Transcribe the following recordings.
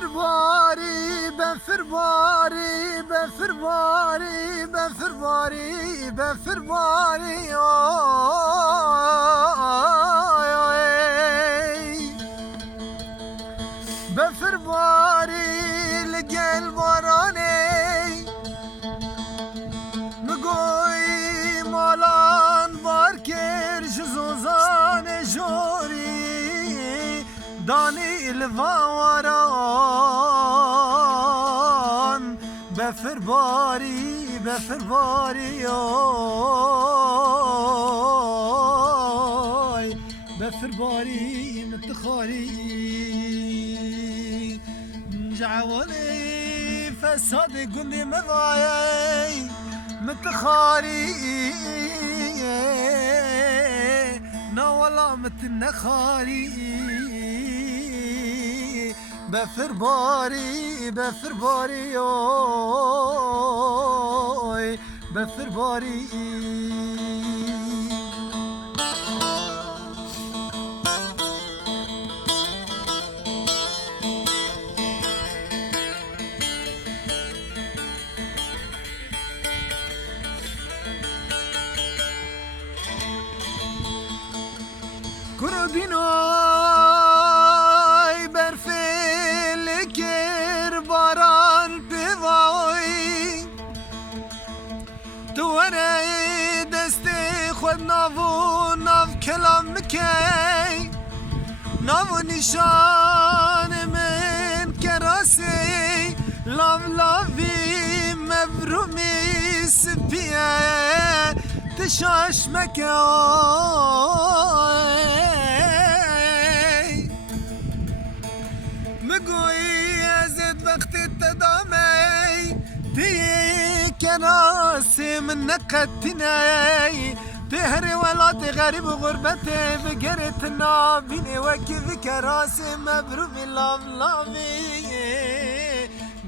بفرباری بفرباری بفرباری بفرباری بفرباری بفرباری لگل بارانی مگوی مالان بارکر شزوزان جوری دانی الواران بفرباری بفرباری بفرباری متخاري جعولي فساد قندي مضايي متخاري نولا متنخاري بفرباري بفرباري بفرباري كرديناي برفل كر باران بواي تو انا دستي خود نافو ناف كلام مكي نافو نشان من كراسي لاف لافي مبرومي سبيه تشاش مكاي مقوي ازد وقت التدامي تي كراسي من نقتناي تهري ولاد غريب غربتي بقرت نابيني وكيف كراسي مبرومي لاف لافي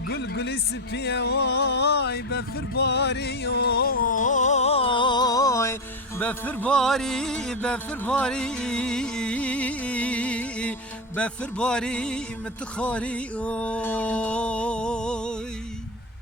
قل قل سبيا واي بفرباري واي بفرباري بفرباري بفرباري متخاري